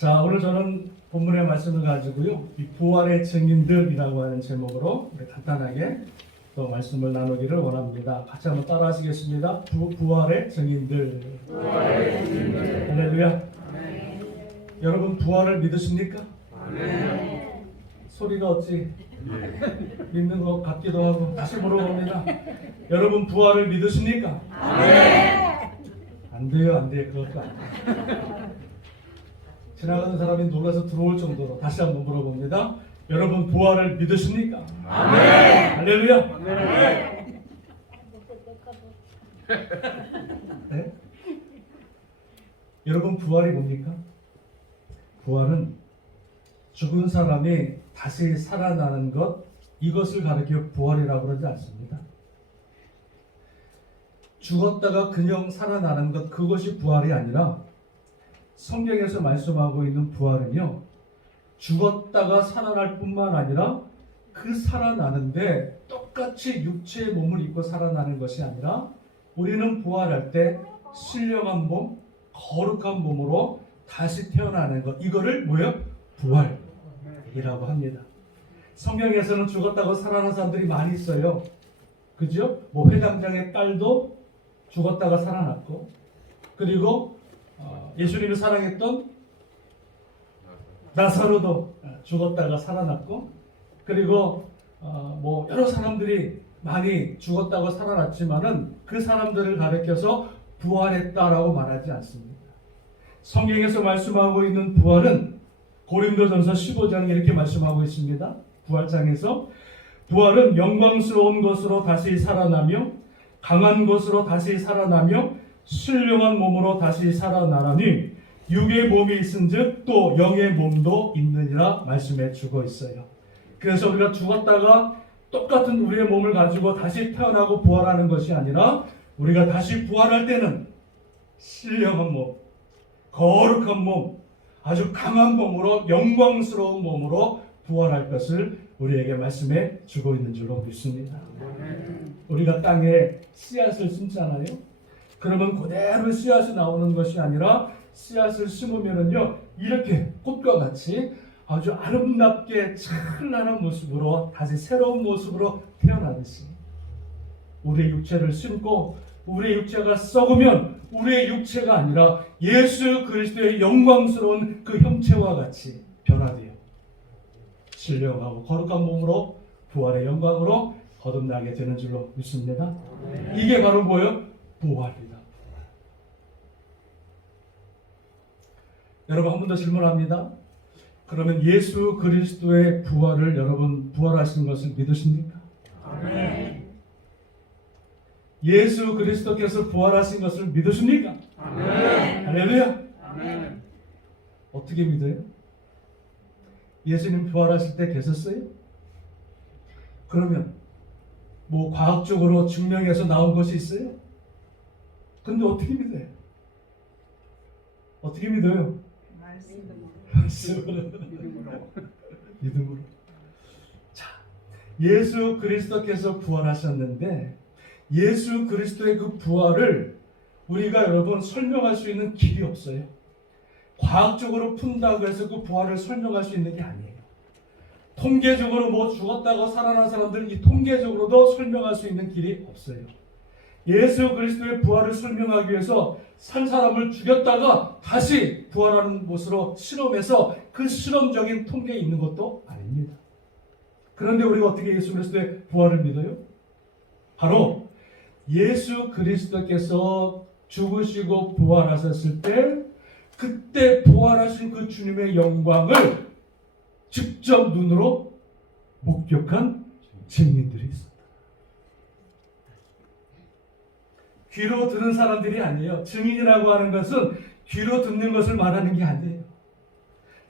자, 오늘 저는 본문의 말씀을 가지고요, 이 부활의 증인들이라고 하는 제목으로 간단하게 또 말씀을 나누기를 원합니다. 같이 한번 따라 하시겠습니다. 부활의 증인들. 부활의 증인들. 할렐루야. 아멘. 여러분 부활을 믿으십니까? 아멘. 소리가 어찌 믿는 것 같기도 하고 다시 물어봅니다. 여러분 부활을 믿으십니까? 아멘. 안 돼요, 안 돼요. 그것도 안 돼요. 지나가는 사람이 놀라서 들어올 정도로 다시 한번 물어봅니다. 여러분 부활을 믿으십니까? 아멘. 할렐루야. 아멘. 네? 여러분 부활이 뭡니까? 부활은 죽은 사람이 다시 살아나는 것, 이것을 가리켜 부활이라고 그러지 않습니다. 죽었다가 그냥 살아나는 것, 그것이 부활이 아니라 성경에서 말씀하고 있는 부활은요, 죽었다가 살아날 뿐만 아니라 그 살아나는데 똑같이 육체의 몸을 입고 살아나는 것이 아니라 우리는 부활할 때 신령한 몸, 거룩한 몸으로 다시 태어나는 것, 이거를 뭐예요? 부활이라고 합니다. 성경에서는 죽었다고 살아난 사람들이 많이 있어요. 그죠? 뭐 회당장의 딸도 죽었다가 살아났고, 그리고 예수님을 사랑했던 나사로도 죽었다가 살아났고, 그리고 뭐 여러 사람들이 많이 죽었다고 살아났지만은 그 사람들을 가리켜서 부활했다라고 말하지 않습니다. 성경에서 말씀하고 있는 부활은 고린도전서 15장에 이렇게 말씀하고 있습니다. 부활장에서 부활은 영광스러운 것으로 다시 살아나며 강한 것으로 다시 살아나며 신령한 몸으로 다시 살아나라니 육의 몸이 있은즉 또 영의 몸도 있느니라 말씀해 주고 있어요. 그래서 우리가 죽었다가 똑같은 우리의 몸을 가지고 다시 태어나고 부활하는 것이 아니라 우리가 다시 부활할 때는 신령한 몸, 거룩한 몸, 아주 강한 몸으로 영광스러운 몸으로 부활할 것을 우리에게 말씀해 주고 있는 줄로 믿습니다. 우리가 땅에 씨앗을 심잖아요. 그러면 그대로 씨앗이 나오는 것이 아니라 씨앗을 심으면은요, 이렇게 꽃과 같이 아주 아름답게 찬란한 모습으로 다시 새로운 모습으로 태어나듯이 우리의 육체를 심고 우리의 육체가 썩으면 우리의 육체가 아니라 예수 그리스도의 영광스러운 그 형체와 같이 변화되어 신령하고 거룩한 몸으로 부활의 영광으로 거듭나게 되는 줄로 믿습니다. 이게 바로 뭐예요? 부활이다. 여러분, 한 번 더 질문합니다. 그러면 예수 그리스도의 부활을 여러분 부활하신 것을 믿으십니까? 아멘. 예수 그리스도께서 부활하신 것을 믿으십니까? 아멘. 할렐루야. 아멘. 어떻게 믿어요? 예수님 부활하실 때 계셨어요? 그러면 뭐 과학적으로 증명해서 나온 것이 있어요? 근데 어떻게 믿어요? 어떻게 믿어요? 말씀으로. 믿음으로. 자, 예수 그리스도께서 부활하셨는데 예수 그리스도의 그 부활을 우리가 여러분 설명할 수 있는 길이 없어요. 과학적으로 푼다고 해서 그 부활을 설명할 수 있는 게 아니에요. 통계적으로 뭐 죽었다고 살아난 사람들, 이 통계적으로도 설명할 수 있는 길이 없어요. 예수 그리스도의 부활을 설명하기 위해서 산 사람을 죽였다가 다시 부활하는 것으로 실험해서 그 실험적인 통계에 있는 것도 아닙니다. 그런데 우리가 어떻게 예수 그리스도의 부활을 믿어요? 바로 예수 그리스도께서 죽으시고 부활하셨을 때 그때 부활하신 그 주님의 영광을 직접 눈으로 목격한 증인들이 있습니다. 귀로 들은 사람들이 아니에요. 증인이라고 하는 것은 귀로 듣는 것을 말하는 게 아니에요.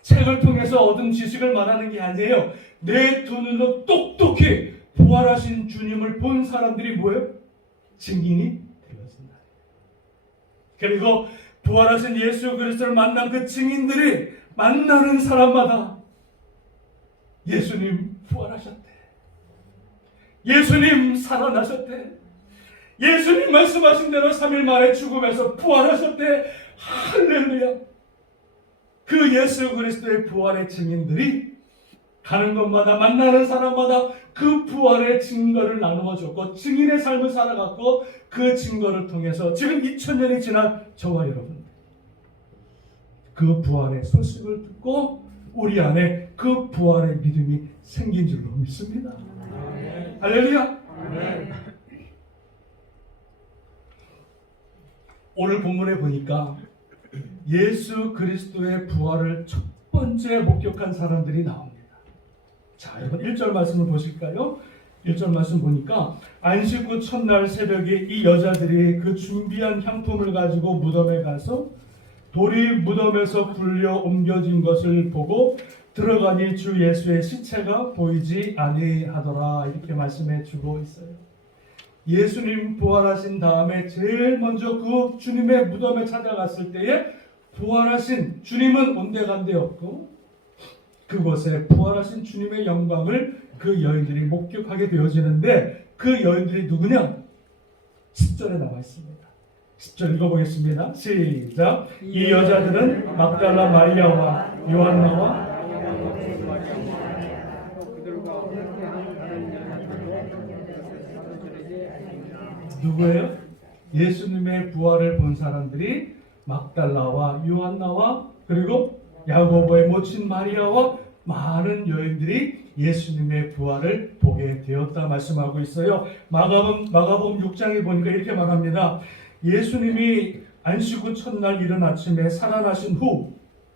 책을 통해서 얻은 지식을 말하는 게 아니에요. 내 두 눈으로 똑똑히 부활하신 주님을 본 사람들이 뭐예요? 증인이 되었습니다. 그리고 부활하신 예수 그리스도를 만난 그 증인들이 만나는 사람마다 예수님 부활하셨대. 예수님 살아나셨대. 예수님 말씀하신 대로 3일 만에 죽음에서 부활하셨대. 할렐루야. 그 예수 그리스도의 부활의 증인들이 가는 곳마다 만나는 사람마다 그 부활의 증거를 나누어 줬고 증인의 삶을 살아갔고 그 증거를 통해서 지금 2000년이 지난 저와 여러분 그 부활의 소식을 듣고 우리 안에 그 부활의 믿음이 생긴 줄로 믿습니다. 할렐루야. 오늘 본문에 보니까 예수 그리스도의 부활을 첫 번째 목격한 사람들이 나옵니다. 자, 여러분 1절 말씀을 보실까요? 1절 말씀 보니까 안식 후 첫날 새벽에 이 여자들이 그 준비한 향품을 가지고 무덤에 가서 돌이 무덤에서 굴려 옮겨진 것을 보고 들어가니 주 예수의 시체가 보이지 아니하더라. 이렇게 말씀해 주고 있어요. 예수님 부활하신 다음에 제일 먼저 그 주님의 무덤에 찾아갔을 때에 부활하신 주님은 온데간데 없고 그곳에 부활하신 주님의 영광을 그 여인들이 목격하게 되어지는데 그 여인들이 누구냐? 10절에 나와 있습니다. 10절 읽어보겠습니다. 시작. 이 여자들은 막달라 마리아와 요한나와 누구예요? 예수님의 부활을 본 사람들이 막달라와 요한나와 그리고 야고보의 모친 마리아와 많은 여인들이 예수님의 부활을 보게 되었다 말씀하고 있어요. 마가복음 6장에 보니까 이렇게 말합니다. 예수님이 안식 후 첫날 이른 아침에 살아나신 후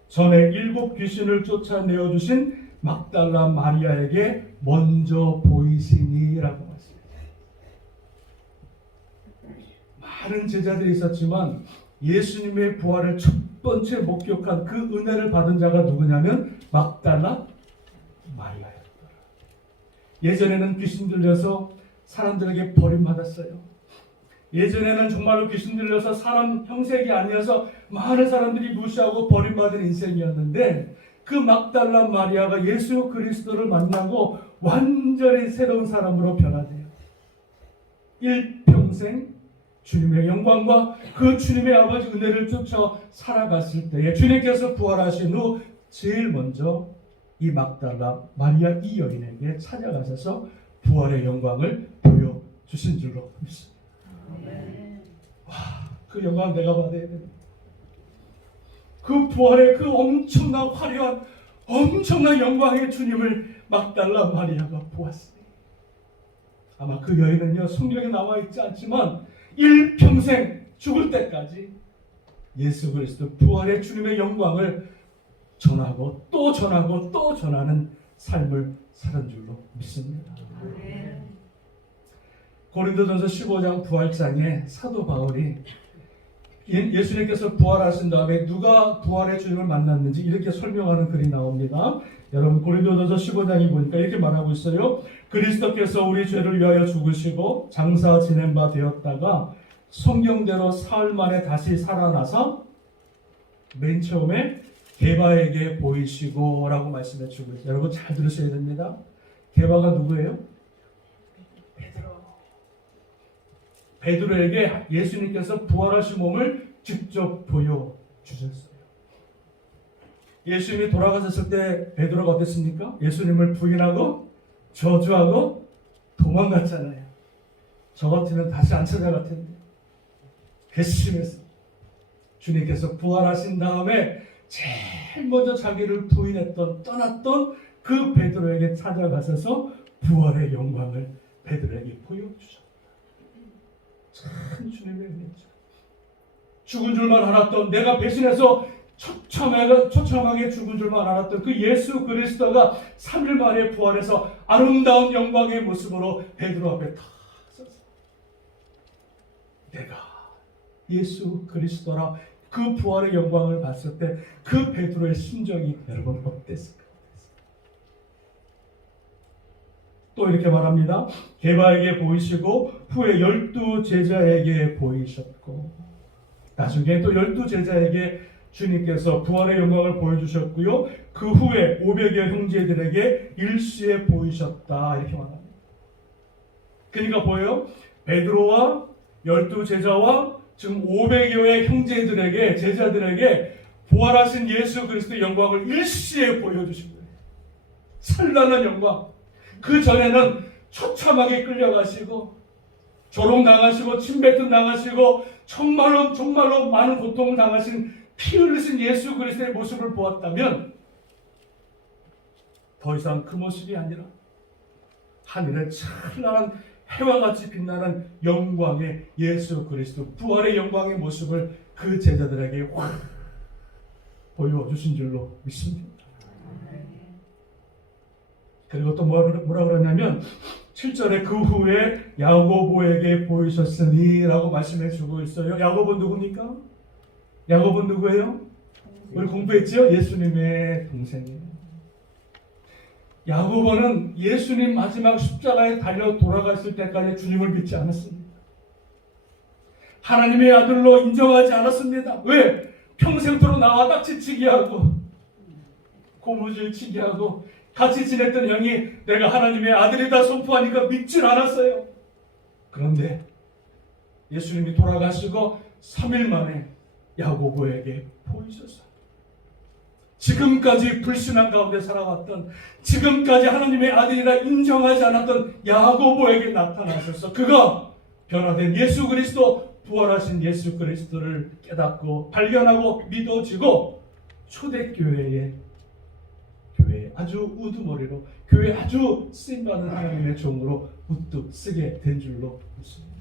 전에 7 귀신을 쫓아내어 주신 막달라 마리아에게 먼저 보이시니라고 말씀합니다. 많은 제자들이 있었지만 예수님의 부활을 첫 번째 목격한 그 은혜를 받은 자가 누구냐면 막달라 마리아였더라. 예전에는 귀신 들려서 사람들에게 버림받았어요. 예전에는 정말로 귀신 들려서 사람 형색이 아니어서 많은 사람들이 무시하고 버림받은 인생이었는데 그 막달라 마리아가 예수 그리스도를 만나고 완전히 새로운 사람으로 변화돼요. 일평생 주님의 영광과 그 주님의 아버지 은혜를 쫓아 살아갔을 때에 주님께서 부활하신 후 제일 먼저 이 막달라 마리아 이 여인에게 찾아가셔서 부활의 영광을 보여주신 줄로 믿습니다. 와, 그 영광 내가 받아야 됩니다. 그 부활의 그 엄청난 화려한 엄청난 영광의 주님을 막달라 마리아가 보았으니 아마 그 여인은요 성경에 나와 있지 않지만 일평생 죽을 때까지 예수 그리스도 부활의 주님의 영광을 전하고 또 전하고 또 전하는 삶을 살은 줄로 믿습니다. 고린도전서 15장 부활장에 사도 바울이 예수님께서 부활하신 다음에 누가 부활의 주님을 만났는지 이렇게 설명하는 글이 나옵니다. 여러분 고린도전서 15장에 보니까 이렇게 말하고 있어요. 그리스도께서 우리 죄를 위하여 죽으시고 장사 지낸 바 되었다가 성경대로 사흘 만에 다시 살아나서 맨 처음에 게바에게 보이시고 라고 말씀해 주고 있어요. 여러분 잘 들으셔야 됩니다. 게바가 누구예요? 베드로에게 예수님께서 부활하신 몸을 직접 보여주셨어요. 예수님이 돌아가셨을 때 베드로가 어땠습니까? 예수님을 부인하고 저주하고 도망갔잖아요. 저 같으면 다시 안 찾아갈 텐데 괘씸해서 주님께서 부활하신 다음에 제일 먼저 자기를 부인했던 떠났던 그 베드로에게 찾아가셔서 부활의 영광을 베드로에게 보여주셨다. 참 주님의 은혜죠. 죽은 줄만 알았던 내가 배신해서 처참하게 죽은 줄만 알았던 그 예수 그리스도가 3일 만에 부활해서 아름다운 영광의 모습으로 베드로 앞에 다 서서 내가 예수 그리스도라 그 부활의 영광을 봤을 때 그 베드로의 심정이 여러분 어땠을까? 또 이렇게 말합니다. 게바에게 보이시고 후에 12 제자에게 보이셨고 나중에 또 12 제자에게 주님께서 부활의 영광을 보여주셨고요. 그 후에 500여 형제들에게 일시에 보이셨다 이렇게 말합니다. 그러니까 보여요? 베드로와 12 제자와 지금 500여의 형제들에게 제자들에게 부활하신 예수 그리스도의 영광을 일시에 보여주신 거예요. 찬란한 영광. 그 전에는 처참하게 끌려가시고 조롱당하시고 침뱉음 당하시고 정말로 많은 고통을 당하신 피 흘리신 예수 그리스도의 모습을 보았다면 더 이상 그 모습이 아니라 하늘의 찬란한 해와 같이 빛나는 영광의 예수 그리스도 부활의 영광의 모습을 그 제자들에게 확 보여주신 줄로 믿습니다. 그리고 또 뭐라 그러냐면 7절에 그 후에 야고보에게 보이셨으니 라고 말씀해 주고 있어요. 야고보는 누굽니까? 야고보는 누구예요? 우리 공부했죠? 예수님의 동생이에요. 야고보는 예수님 마지막 십자가에 달려 돌아갔을 때까지 주님을 믿지 않았습니다. 하나님의 아들로 인정하지 않았습니다. 왜? 평생토록 나와 딱지치기 하고 고무줄치기 하고 같이 지냈던 형이 내가 하나님의 아들이다 선포하니까 믿질 않았어요. 그런데 예수님이 돌아가시고 3일 만에 야고보에게 보이셨어요. 지금까지 불신앙 가운데 살아왔던, 지금까지 하나님의 아들이라 인정하지 않았던 야고보에게 나타나셔서 그가 변화된 예수 그리스도, 부활하신 예수 그리스도를 깨닫고 발견하고 믿어지고 초대교회에 아주 우두머리로 교회 아주 쓰임받는 하나님의 종으로 우뚝 쓰게 된 줄로 믿습니다.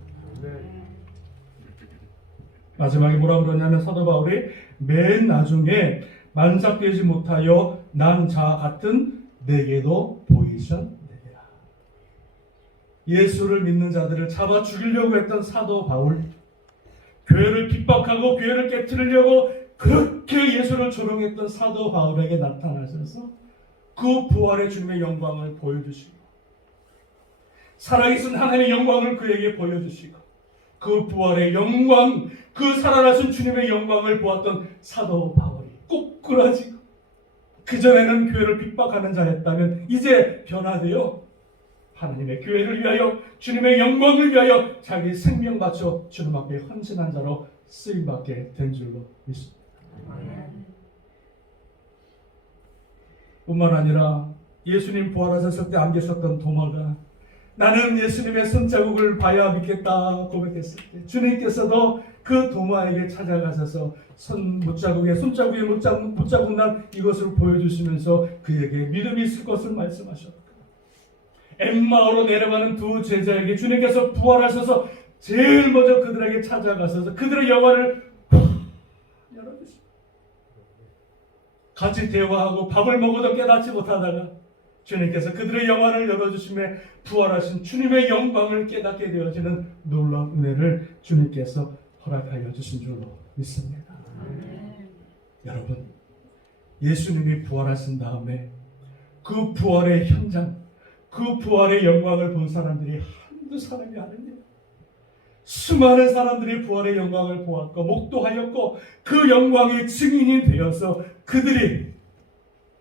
마지막에 뭐라고 그러냐면 사도 바울이 맨 나중에 만삭되지 못하여 난 자 같은 내게도 보이셨느니라. 예수를 믿는 자들을 잡아 죽이려고 했던 사도 바울, 교회를 핍박하고 교회를 깨트리려고 그렇게 예수를 조롱했던 사도 바울에게 나타나셔서 그 부활의 주님의 영광을 보여주시고 살아계신 하나님의 영광을 그에게 보여주시고 그 부활의 영광, 그 살아나신 주님의 영광을 보았던 사도 바울이 꼬꾸라지고 그전에는 교회를 핍박하는 자였다면 이제 변화되어 하나님의 교회를 위하여 주님의 영광을 위하여 자기 생명 바쳐 주님 앞에 헌신한 자로 쓰임받게 된 줄로 믿습니다. 뿐만 아니라 예수님 부활하셨을 때 안 계셨던 도마가 나는 예수님의 손자국을 봐야 믿겠다 고백했을 때 주님께서도 그 도마에게 찾아가셔서 손자국에 못자국 난 이것을 보여주시면서 그에게 믿음이 있을 것을 말씀하셨고 엠마오로 내려가는 두 제자에게 주님께서 부활하셔서 제일 먼저 그들에게 찾아가셔서 그들의 영혼을 열어주시고 같이 대화하고 밥을 먹어도 깨닫지 못하다가 주님께서 그들의 영혼을 열어주심에 부활하신 주님의 영광을 깨닫게 되어지는 놀라운 은혜를 주님께서 허락하여 주신 줄로 믿습니다. 여러분, 예수님이 부활하신 다음에 그 부활의 현장, 그 부활의 영광을 본 사람들이 한두 사람이 아닙니다. 수많은 사람들이 부활의 영광을 보았고 목도하였고 그 영광의 증인이 되어서 그들이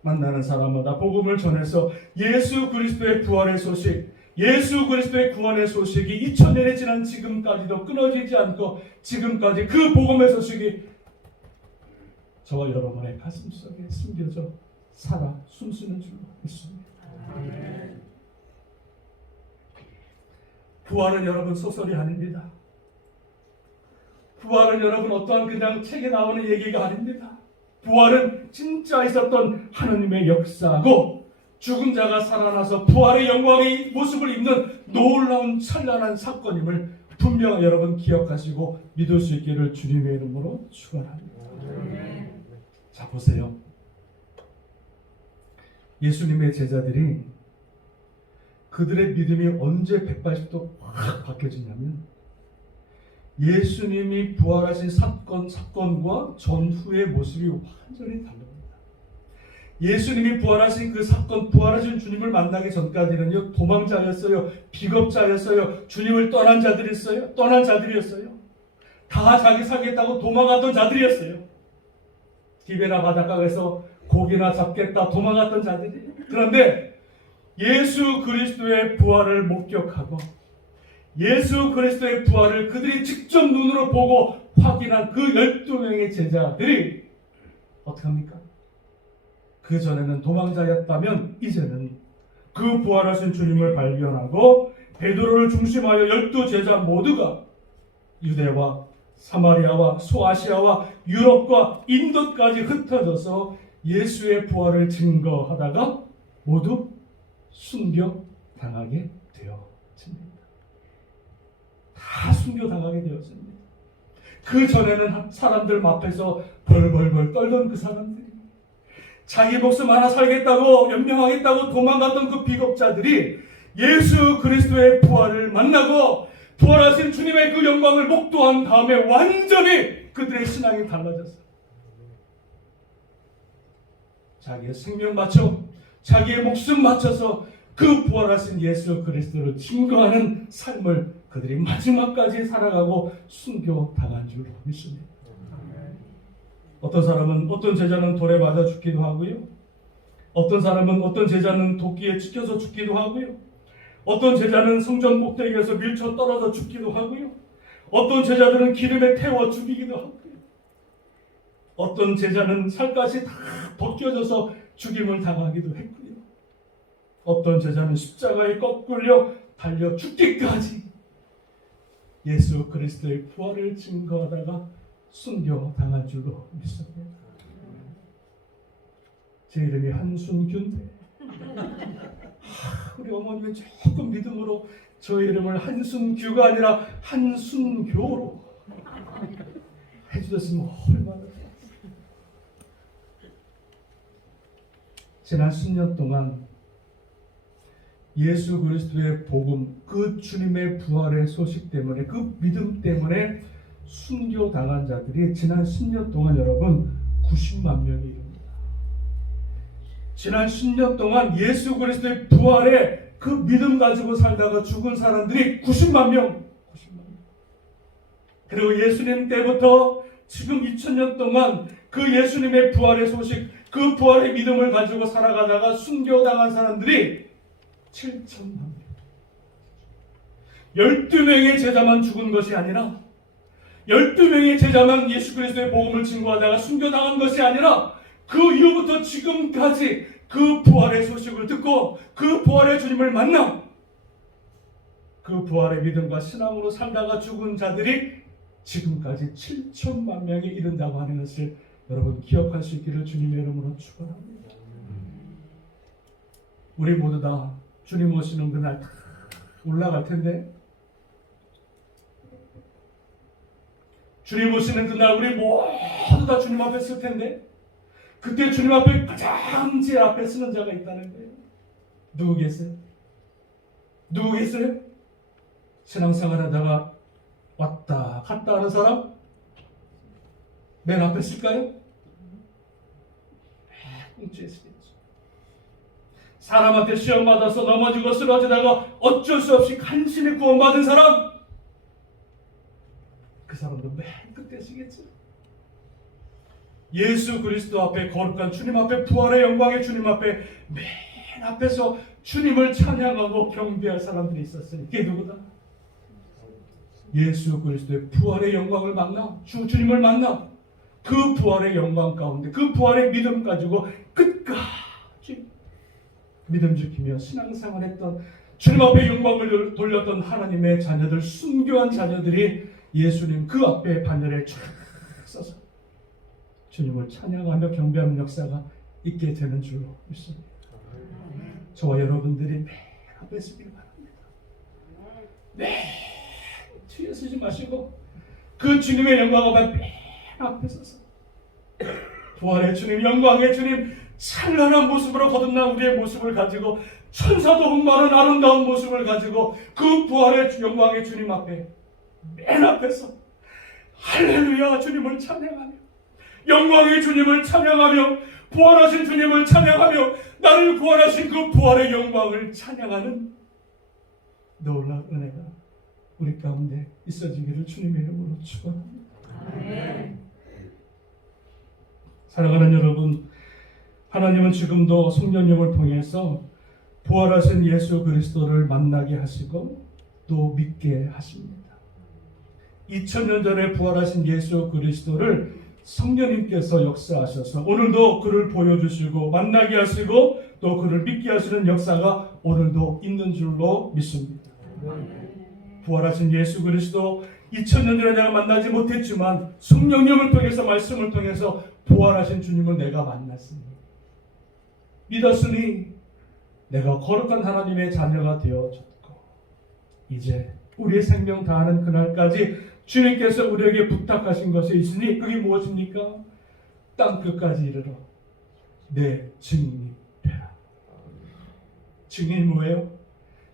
만나는 사람마다 복음을 전해서 예수 그리스도의 부활의 소식, 예수 그리스도의 구원의 소식이 2000년이 지난 지금까지도 끊어지지 않고 지금까지 그 복음의 소식이 저와 여러분의 가슴속에 숨겨져 살아 숨쉬는 줄로 믿습니다. 부활은 여러분 소설이 아닙니다. 부활은 여러분 어떠한 그냥 책에 나오는 얘기가 아닙니다. 부활은 진짜 있었던 하나님의 역사고 죽은 자가 살아나서 부활의 영광의 모습을 입는 놀라운 찬란한 사건임을 분명히 여러분 기억하시고 믿을 수 있기를 주님의 이름으로 축원합니다. 자, 보세요. 예수님의 제자들이 그들의 믿음이 언제 180도 확 바뀌어지냐면 예수님이 부활하신 사건과 전후의 모습이 완전히 다릅니다. 예수님이 부활하신 그 사건, 부활하신 주님을 만나기 전까지는요, 도망자였어요, 비겁자였어요, 주님을 떠난 자들이었어요. 다 자기 살겠다고 도망갔던 자들이었어요. 디베라 바닷가에서 고기나 잡겠다 도망갔던 자들이. 그런데 예수 그리스도의 부활을 목격하고 예수 그리스도의 부활을 그들이 직접 눈으로 보고 확인한 그 12명의 제자들이 어떡합니까? 그 전에는 도망자였다면 이제는 그 부활하신 주님을 발견하고 베드로를 중심하여 12제자 모두가 유대와 사마리아와 소아시아와 유럽과 인도까지 흩어져서 예수의 부활을 증거하다가 모두 순교당하게 되었습니다. 다 순교당하게 되었습니다. 그 전에는 사람들 앞에서 벌벌벌 떨던 그 사람들이, 자기 목숨 하나 살겠다고 연명하겠다고 도망갔던 그 비겁자들이 예수 그리스도의 부활을 만나고 부활하신 주님의 그 영광을 목도한 다음에 완전히 그들의 신앙이 달라졌어요. 자기의 생명 바쳐, 자기의 목숨 바쳐서 그 부활하신 예수 그리스도를 증거하는 삶을 그들이 마지막까지 살아가고 순교당한 줄로 믿습니다. 어떤 사람은, 어떤 제자는 돌에 맞아 죽기도 하고요. 어떤 사람은, 어떤 제자는 도끼에 찍혀서 죽기도 하고요. 어떤 제자는 성전 꼭대기에서 밀쳐 떨어져 죽기도 하고요. 어떤 제자들은 기름에 태워 죽이기도 하고요. 어떤 제자는 살갗이 다 벗겨져서 죽임을 당하기도 했고요. 어떤 제자는 십자가에 거꾸려 달려 죽기까지 예수 그리스도의 부활을 증거하다가 순교당한 줄로 믿습니다. 제 이름이 한순규인데 우리 어머님은 조금 믿음으로 저의 이름을 한순규가 아니라 한순교로 해주셨으면 얼마나 좋았어요. 지난 10년 동안 예수 그리스도의 복음, 그 주님의 부활의 소식 때문에, 그 믿음 때문에 순교당한 자들이 지난 10년 동안 여러분 90만 명이 이릅니다. 지난 10년 동안 예수 그리스도의 부활에 그 믿음 가지고 살다가 죽은 사람들이 90만 명. 그리고 예수님 때부터 지금 2000년 동안 그 예수님의 부활의 소식, 그 부활의 믿음을 가지고 살아가다가 순교당한 사람들이 7천만 명. 12명의 제자만 죽은 것이 아니라 12명의 제자만 예수 그리스도의 복음을 증거하다가 순교당한 것이 아니라 그 이후부터 지금까지 그 부활의 소식을 듣고 그 부활의 주님을 만나 그 부활의 믿음과 신앙으로 살다가 죽은 자들이 지금까지 7천만 명에 이른다고 하는 것을 여러분 기억할 수 있기를 주님의 이름으로 축원합니다. 우리 모두 다 주님 오시는 그날 다 올라갈 텐데, 주님 오시는 그날 우리 모두 다 주님 앞에 쓸 텐데, 그때 주님 앞에 가장 제일 앞에 쓰는 자가 있다는 거예요. 누구 계세요? 누구 계세요? 신앙생활 하다가 왔다 갔다 하는 사람? 맨 앞에 쓸까요? 꽁치에 쓰겠죠. 사람한테 시험 받아서 넘어지고 쓰러지다가 어쩔 수 없이 간신히 구원받은 사람? 그 사람도 맨 끝에 쓰겠죠. 예수 그리스도 앞에, 거룩한 주님 앞에, 부활의 영광의 주님 앞에 맨 앞에서 주님을 찬양하고 경배할 사람들이 있었으니 그게 누구다? 예수 그리스도의 부활의 영광을 만나, 주님을 만나 그 부활의 영광 가운데 그 부활의 믿음 가지고 끝까지 믿음 지키며 신앙생활했던, 주님 앞에 영광을 돌렸던 하나님의 자녀들, 순교한 자녀들이 예수님 그 앞에 반열에 쫙 서서 주님을 찬양하며 경배하는 역사가 있게 되는 줄로 믿습니다. 저와 여러분들이 맨 앞에 서길 바랍니다. 맨 뒤에 서지 마시고 그 주님의 영광 앞에 맨 앞에 서서 부활의 주님, 영광의 주님, 찬란한 모습으로 거듭난 우리의 모습을 가지고 천사도 흠모하는 아름다운 모습을 가지고 그 부활의 영광의 주님 앞에 맨 앞에서 할렐루야 주님을 찬양하며, 영광의 주님을 찬양하며, 부활하신 주님을 찬양하며, 나를 구원하신 그 부활의 영광을 찬양하는 놀라운 은혜가 우리 가운데 있어지기를 주님의 이름으로 축원합니다. 아멘. 사랑하는 여러분, 하나님은 지금도 성령님을 통해서 부활하신 예수 그리스도를 만나게 하시고 또 믿게 하십니다. 2000년 전에 부활하신 예수 그리스도를 성령님께서 역사하셔서 오늘도 그를 보여주시고 만나게 하시고 또 그를 믿게 하시는 역사가 오늘도 있는 줄로 믿습니다. 부활하신 예수 그리스도 2000년 전에 내가 만나지 못했지만 성령님을 통해서 말씀을 통해서 부활하신 주님을 내가 만났으니 믿었으니 내가 거룩한 하나님의 자녀가 되어졌고 이제 우리의 생명 다하는 그날까지 주님께서 우리에게 부탁하신 것이 있으니 그게 무엇입니까? 땅끝까지 이르러 내 증인이 되라. 증인이 뭐예요?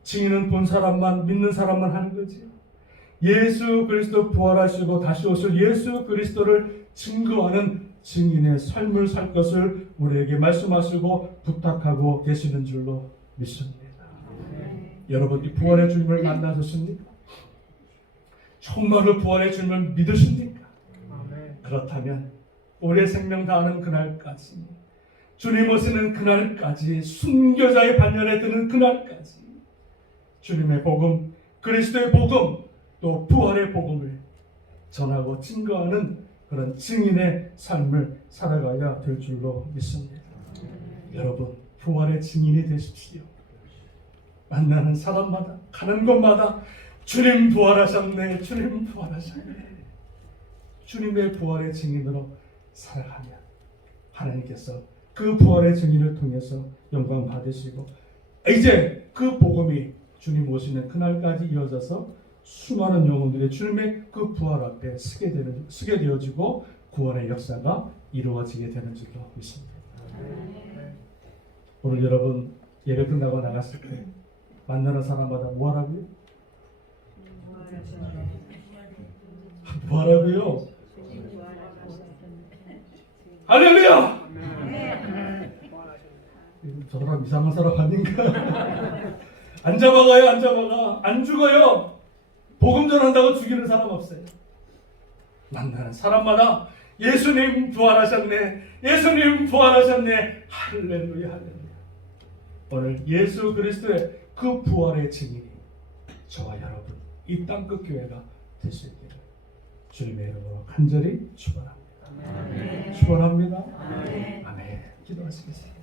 증인은 본 사람만 믿는 사람만 하는 거지요. 예수 그리스도 부활하시고 다시 오실 예수 그리스도를 증거하는 증인의 삶을 살 것을 우리에게 말씀하시고 부탁하고 계시는 줄로 믿습니다. 여러분 이 부활의 주님을 만나셨습니까? 정말로 부활의 주님을 믿으십니까? 그렇다면 우리의 생명 다하는 그날까지 주님 오시는 그날까지 순교자의 반열에 드는 그날까지 주님의 복음, 그리스도의 복음, 또 부활의 복음을 전하고 증거하는 그런 증인의 삶을 살아가야 될 줄로 믿습니다. 여러분 부활의 증인이 되십시오. 만나는 사람마다 가는 곳마다 주님 부활하셨네, 주님 부활하셨네. 주님의 부활의 증인으로 살아가면 하나님께서 그 부활의 증인을 통해서 영광 받으시고 이제 그 복음이 주님 오시는 그날까지 이어져서 수많은 영혼들이 주님의 그 부활 앞에 서게 되어지고 구원의 역사가 이루어지게 되는 줄로 믿습니다. 오늘 여러분 예배 끝나고 나갔을 때 만나는 사람마다 뭐 하라고요? 뭐 하라고요? 할렐루야! 저 사람 이상한 사람 아닌가? 안 잡아가요, 안 잡아가. 안 죽어요. 복음 전한다고 죽이는 사람 없어요. 만나는 사람마다 예수님 부활하셨네, 예수님 부활하셨네, 할렐루야, 할렐루야. 오늘 예수 그리스도의 그 부활의 증인이 저와 여러분 이 땅끝 교회가 되시기를 주님의 이름으로 간절히 축원합니다. 축원합니다. 아멘. 기도하시겠습니다.